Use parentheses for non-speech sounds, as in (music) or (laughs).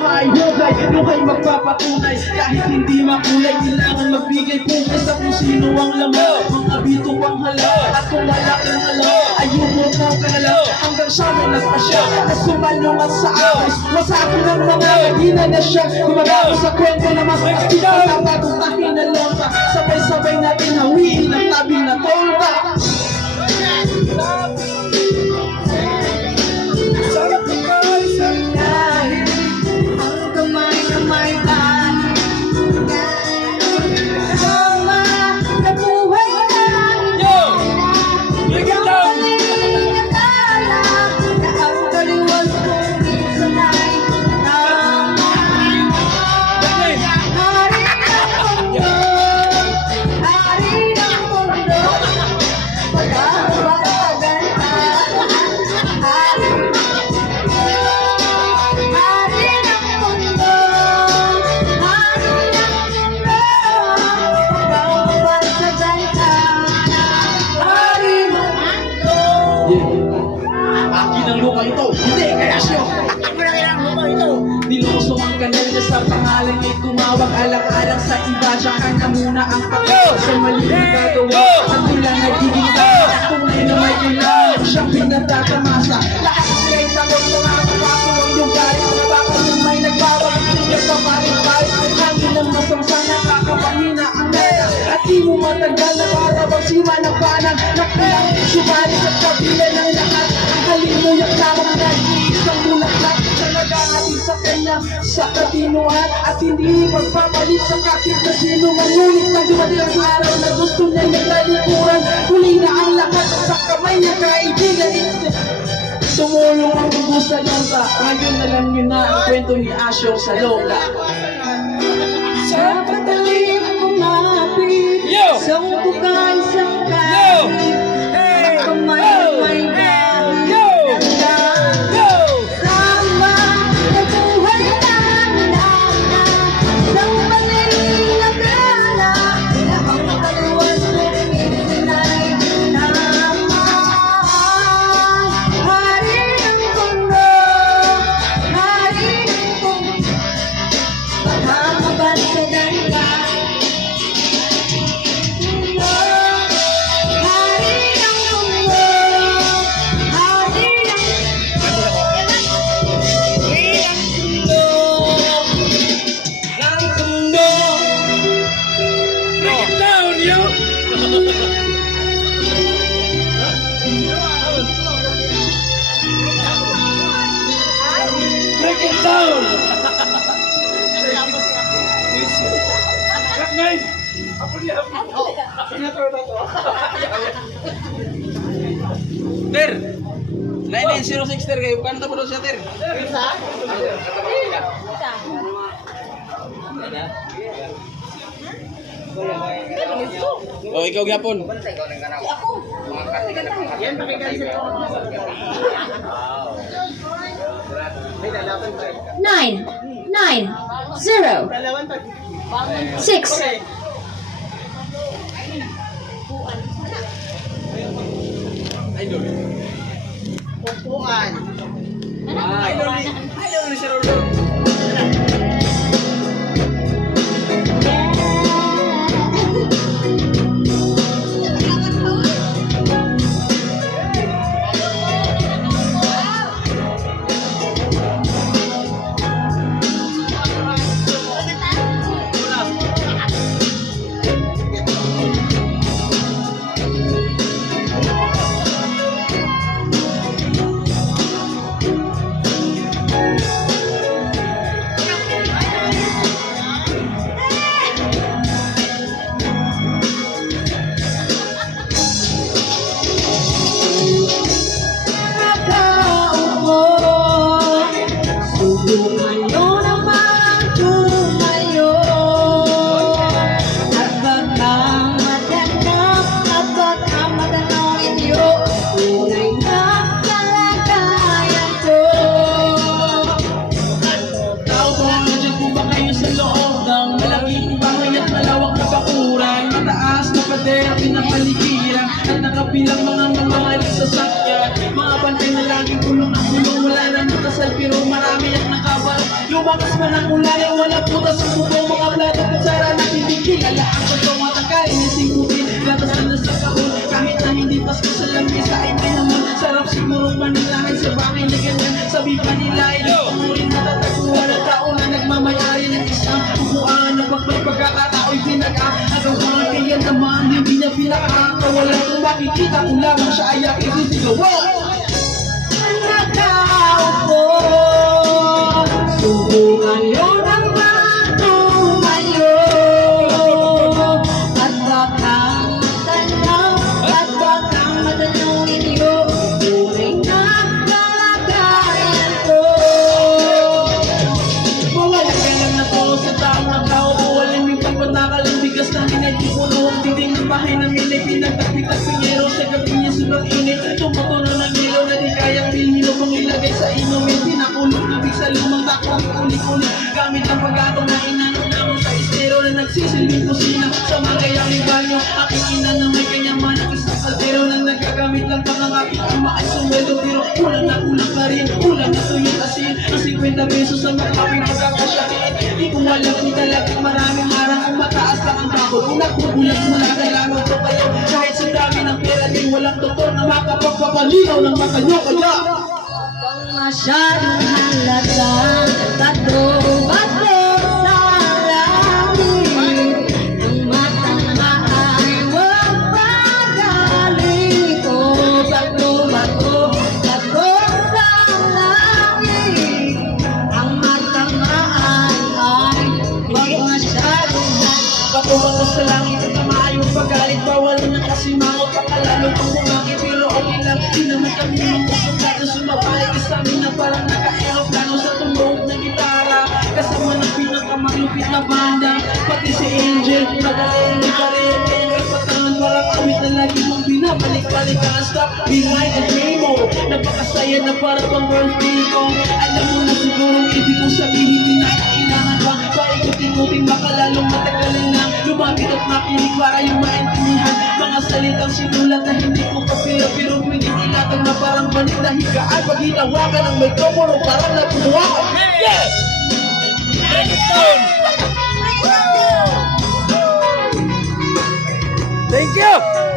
Ay, hugay, hugay magpapatunay. Kahit hindi makulay, kailangan magbigay pugay Sa kung sino ang laman. Mga bito pang hala At kung wala kang alam Ayun mo na kanalang Hanggang siya may nagpasya Na sumalungat sa awis Masako ng mga nagina na siya. Gumagawa sa kwento na mas Astika na pagutahin na lonta Sabay-sabay natin hawiin ang tabi na tolda Ang lupa ito, hindi kaya siya. Nilusong ang kanal niya sa pangalan niya. Tumawag alang-alang sa iba. Siya kanya muna ang pakyo Sa mali ang gagawa. Ang tula nagiging Tunay na may kailangan Siyang pinatatamasa sa kanya sa katinuan At hindi magpapalit sa kakit na sino man. Ngunit na dumating ang araw na gusto niya yung talikuran Huli na ang lahat sa kamay niya kaibigan. Tumulong ang dugo sa lonta Ngayon alam niyo na ang kwento ni Asyong sa lonta Sa patalim kumapit! Sa ukay sa (laughs) Ter! 9906 Ter kayo, kanta po siya Ter. Oh, ikaw gyapon. Nine, nine, zero, six, nakapilang mga mamahaling sasakyan. Mga bantay na laging kulong na kulong, wala na nakasal pero marami nakabal. Yung lumakas man ang ulan Ay walang putas sa bubong mga plato Kutsara na hindi kilala Ang totoo matangkali na singkutin Gatas na nasa kahon. Kahit na hindi pasko sa lamisa Ay may naman. Sarap siguro manilahay sa bahay na Sabi pa nila ay makikita ko lamang siya ay aking sisigawan tubig sa lumang takwang Uli-uli gamit ang pagkatong na inanong sa estero Na nagsisilbing kusina. Sa magayang banyo Aking ina na may kanyang manak isang kaldero Na nagkagamit lang pa ng aking ay sumweldo Pero kulang na kulang pa rin Kulang na tuyong asin. Ang 50 pesos sa makaping pagkakasyakin Di ko alam kung talagang maraming harang Kung mataas lang ang bakod Kung nagbubulag mula kailangan ko kayo. Kahit sa dami ng pera din walang doktor Na makapagpapalinaw ng mata nyo Kaya Ang huwag Ang masyadong Ko sa langit at maayon pagalit Bawal na kasimangot Pakalalo kung bumaki Pero okay lang Di naman kami naman kusugado Sumabalik sa amin na parang binabalik-balik Ang stop. Behind the demo Napakasaya na para pang birthday ko. Alam mo na siguro ibig kong sabihin Di na kailangan pa Paikot-ikutin baka lalong matagalin na Lumapit at makinig para yung maintindihan. Mga salitang sinulat na hindi ko kapira Pero pwede ilatag na parang balik na higaan. Pag hinawakan ng mikropono parang natuwa Yes! Thank you!